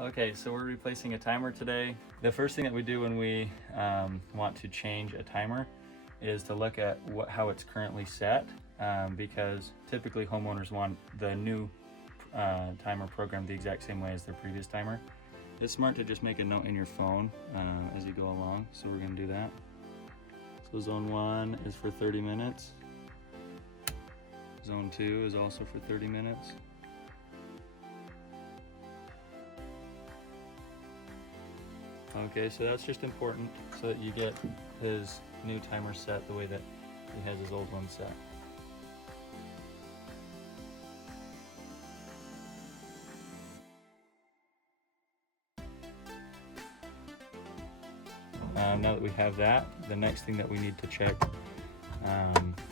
Okay, so we're replacing a timer today. The first thing that we do when we want to change a timer is to look at how it's currently set, because typically homeowners want the new timer programmed the exact same way as their previous timer. It's smart to just make a note in your phone as you go along, so we're going to do that. So zone 1 is for 30 minutes. Zone 2 is also for 30 minutes. Okay, so that's just important so that you get his new timer set the way that he has his old one set. Now that we have that, the next thing that we need to check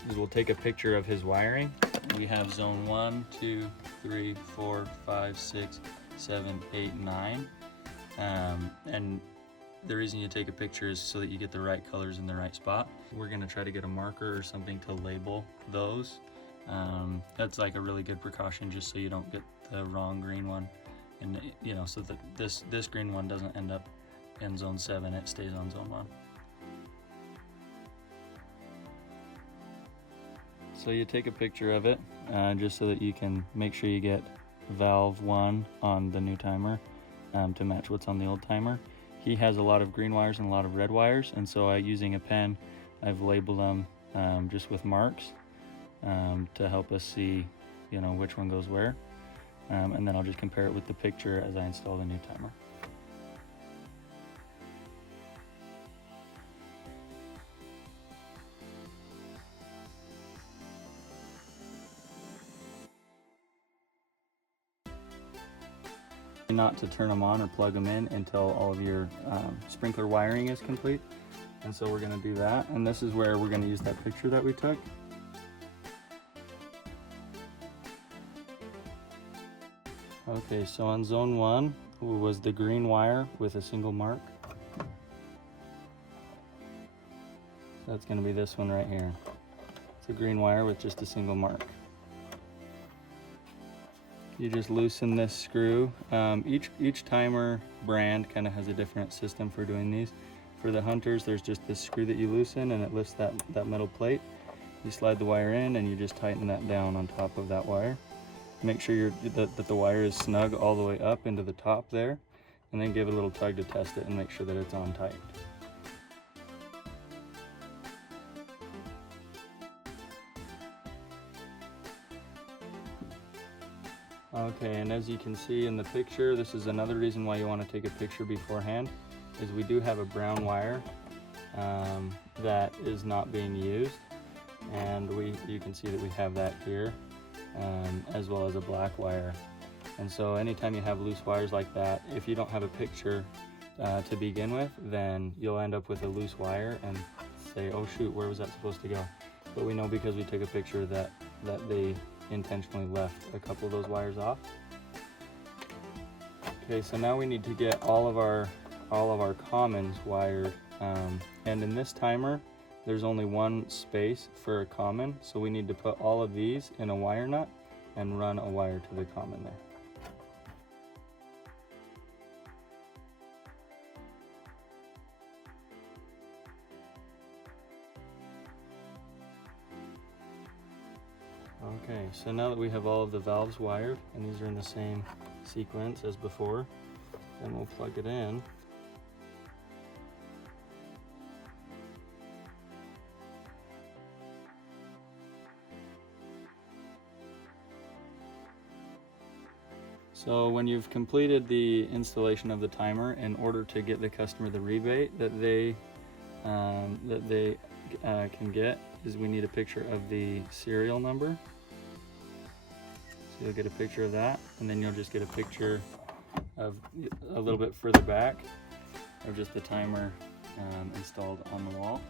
is we'll take a picture of his wiring. We have zone 1, 2, 3, 4, 5, 6, 7, 8, 9. And the reason you take a picture is so that you get the right colors in the right spot. We're going to try to get a marker or something to label those. That's like a really good precaution, just so you don't get the wrong green one, and so that this green one doesn't end up in zone 7, it stays on zone 1. So you take a picture of it just so that you can make sure you get valve 1 on the new timer to match what's on the old timer. He has a lot of green wires and a lot of red wires, and so using a pen, I've labeled them just with marks to help us see which one goes where, and then I'll just compare it with the picture as I install the new timer. Not to turn them on or plug them in until all of your sprinkler wiring is complete, and so we're going to do that, and this is where we're going to use that picture that we took. Okay, so on zone 1 was the green wire with a single mark. That's going to be this one right here. It's a green wire with just a single mark. You just loosen this screw. Each timer brand kind of has a different system for doing these. For the Hunters, there's just this screw that you loosen and it lifts that metal plate. You slide the wire in and you just tighten that down on top of that wire. Make sure that the wire is snug all the way up into the top there, and then give it a little tug to test it and make sure that it's on tight. Okay, and as you can see in the picture, this is another reason why you want to take a picture beforehand, is we do have a brown wire that is not being used, and you can see that we have that here, as well as a black wire. And so anytime you have loose wires like that, if you don't have a picture to begin with, then you'll end up with a loose wire and say, oh shoot, where was that supposed to go? But we know because we took a picture that they intentionally left a couple of those wires off. Okay, so now we need to get all of our commons wired, and in this timer there's only one space for a common, so we need to put all of these in a wire nut and run a wire to the common there. Okay, so now that we have all of the valves wired, and these are in the same sequence as before, then we'll plug it in. So when you've completed the installation of the timer, in order to get the customer the rebate that they can get, is we need a picture of the serial number. So you'll get a picture of that, and then you'll just get a picture of a little bit further back of just the timer installed on the wall.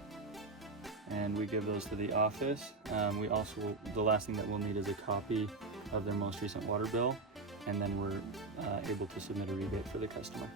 And we give those to the office. The last thing that we'll need is a copy of their most recent water bill, and then we're able to submit a rebate for the customer.